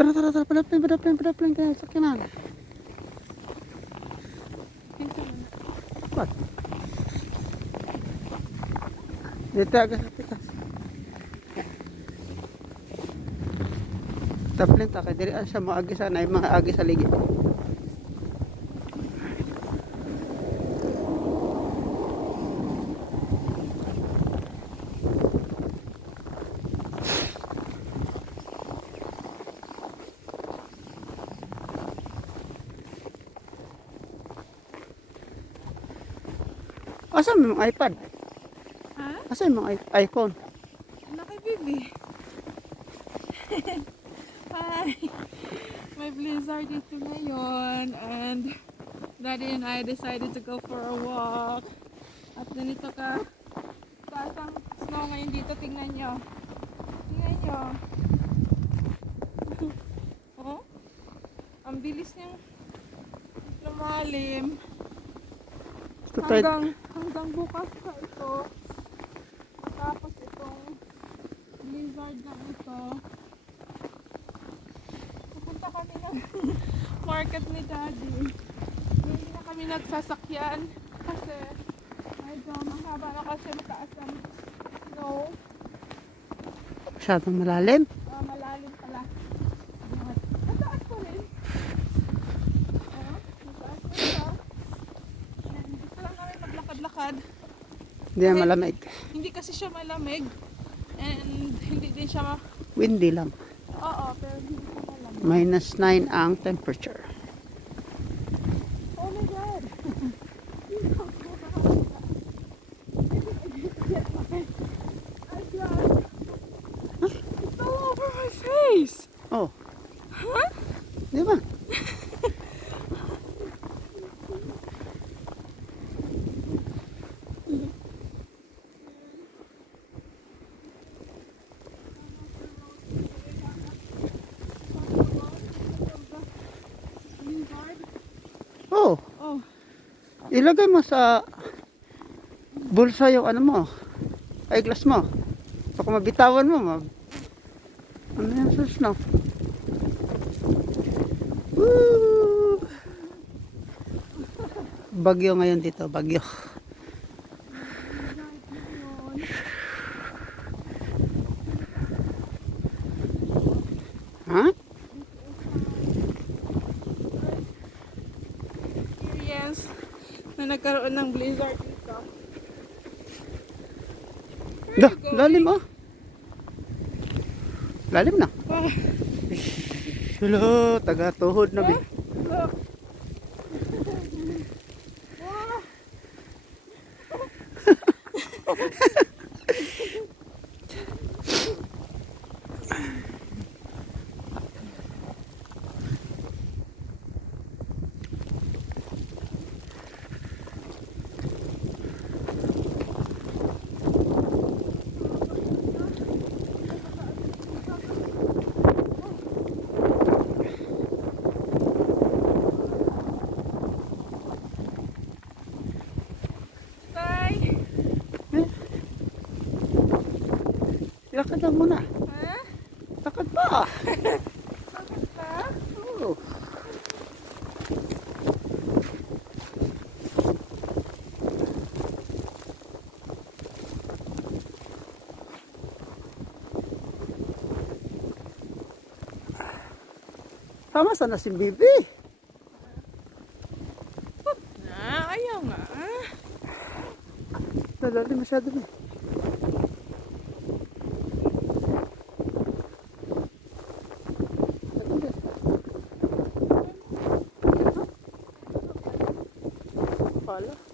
Tara, tara, tara. Padapling kayo. Sakyanan. What? Dito agad sa pitas. Tapling ta kay diri sa mga agi sana, mga agi sa ligi. Asa mo yung iPad? Ha? Asa yung mga iPhone? Naka baby. Hi. May blizzard dito ngayon and Daddy and I decided to go for a walk. At ganito ka taas ang snow ngayon dito. Tingnan nyo. Tingnan nyo. Oh? Ang bilis niyang lumalim. Hanggang bukas pa ito. Tapos itong blizzard na ito. Pupunta kami ng market ni Daddy. Hindi na kami nagsasakyan kasi medyo mahaba na kasi mataas ang snow. Masyadong malalim. Malalim pala. Mataas pa rin. Mataas pa rin. Gusto lang namin maglakad-lakad. Hindi na malamig. Hindi kasi siya malamig. And hindi din siya Windy lang. Oo, pero hindi siya malamig. -9 ang temperature. Oh my God! It's all over my face! Oh, Huh? di ba? Oh, Oh, ilagay mo sa bulsa yung ano mo, eyeglass mo. So kung mabitawan mo, ano yan sa snow? Woo! Bagyo ngayon dito, bagyo. Ha? experience na nagkaroon ng blizzard dito. Lalim oh. Lalim na. Ah, Hello, taga tuhod na be. look. Wow. Lakad lang muna. Ha? Lakad pa. Bakit ka? Oh. Tama sana si Bibi. Ayaw nga. Nalalim masyado na. Pala.